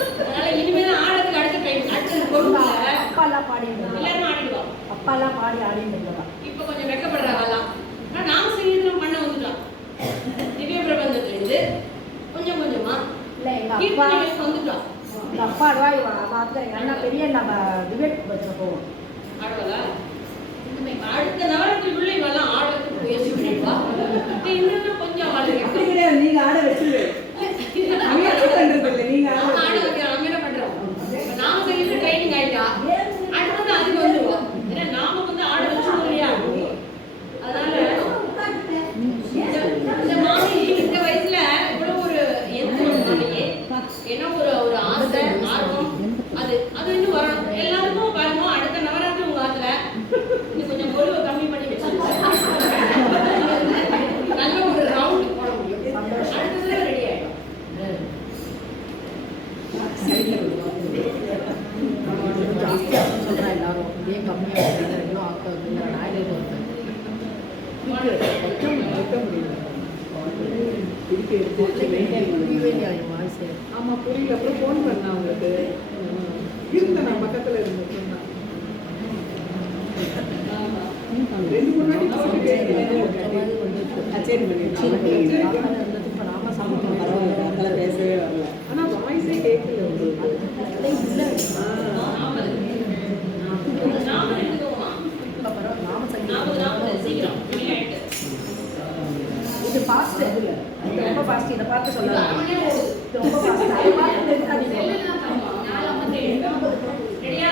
அதனால இனிமேல் ஆடுறதுக்கு அடுத்த டைம் அடுத்த பொருள் அப்பாலாம் பாடி எல்லாரும் ஆடிடுவோம். அப்பாலாம் பாடி ஆடிட்டு இருந்தோம். இப்போ கொஞ்சம் வெக்கப்படுறாங்கலாம். ஆனால் நாம் செய்யறது பண்ண வந்துட்டோம். திவ்ய பிரபந்தத்துலேருந்து கொஞ்சம் கொஞ்சமா இல்லை எங்கள் அப்பா வந்துட்டோம். எங்கள் அப்பா ஆடுவா பார்த்து எங்கள் அண்ணா பெரிய நம்ம டிபேட் பஸ்ஸில் போவோம். ஆடுவதா அடுத்த நவராத்திரிக்குள்ள இவெல்லாம் ஆடுறதுக்கு முயற்சி பண்ணிடுவா. இன்னும் கொஞ்சம் ஆடுறேன். நீங்கள் ஆட வச்சுருவேன். நீங்கள் ஆட வைக்கிறோம். நம்ம என்ன பண்றோம்? நாம செய்யற ட்ரைனிங் ஆயிட்டா அடுத்தது அதுக்கு வந்துருவோம். ஏன்னா நாம வந்து ஆட வச்சுருவோம் இல்லையா? அதனால இந்த மாமி இந்த வயசுல இவ்வளவு ஒரு எந்த மாமியே ஏன்னா ஒரு ஆசை ஆர்வம் அது இன்னும் வரணும். எல்லாருக்கும் பாருங்க அடுத்த நவராத்திரி உங்க ஆத்துல இன்னும் கொஞ்சம் பொருளை கம்மி பண்ணி வச்சிருக்கோம். நல்ல ஒரு ரவுண்ட் போட முடியும். அடுத்ததுல ரெடி ஆயிடும். சொல்கிறேன் எல்லாரும் இதே கம்மியாக இன்னும் ஆக்க நாயிலே ஆமா புரியல. அப்புறம் ஃபோன் பண்ண அவங்களுக்கு இருந்தேன் நான் பக்கத்துல இருந்தேன். 2 3 நாளைக்கு போட்டுட்டே சரி இப்போ நாம சமைக்கணும் பரவாயில்ல பேசவே வரல. ஆனா வாய்ஸே கேட்கல உங்களுக்கு. இது ஃபாஸ்ட் ரொம்ப ஃபாஸ்ட். இதை பார்த்து சொல்லலாம் ரொம்ப ஃபாஸ்ட். ரெடியா?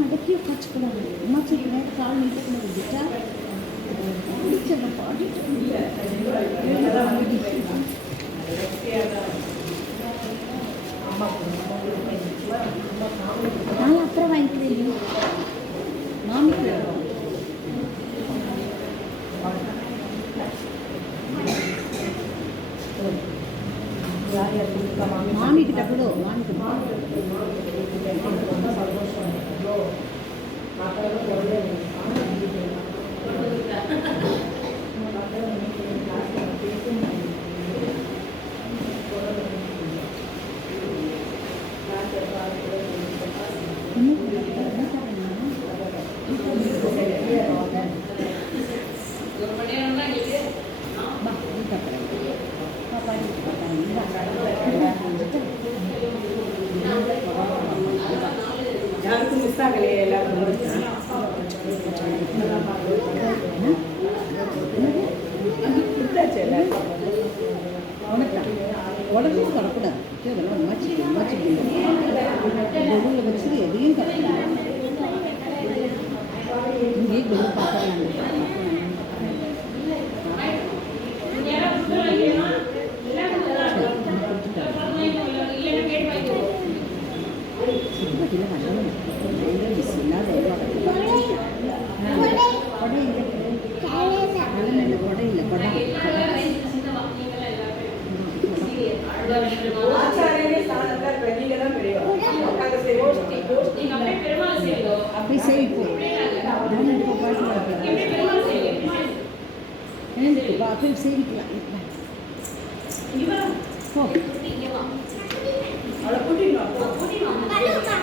மடக்கி உட்காந்துக்கூடாது அம்மா சரி நேரம் கால் நீட்டக்கூடாது விட்டா சின்ன பாடிட்டு நான் அப்புறம் வாங்கிக்கிறேன் மாமிக்கு மாமி கிட்ட கூட மாமி யாருக்கும் மிஸ் ஆகலையே எல்லாரும் கொடுத்தாச்சு எல்லாருக்கும் உடனே தரக்கூடாது அதெல்லாம் மச்சி பொருளை வச்சு எதையும் தரக்கூடாது இங்கே குரு பார்க்கலாம் அப்படி செய்வோம் அப்படி சேவிக்கலாம் அவளை கூட்டிட்டு வா.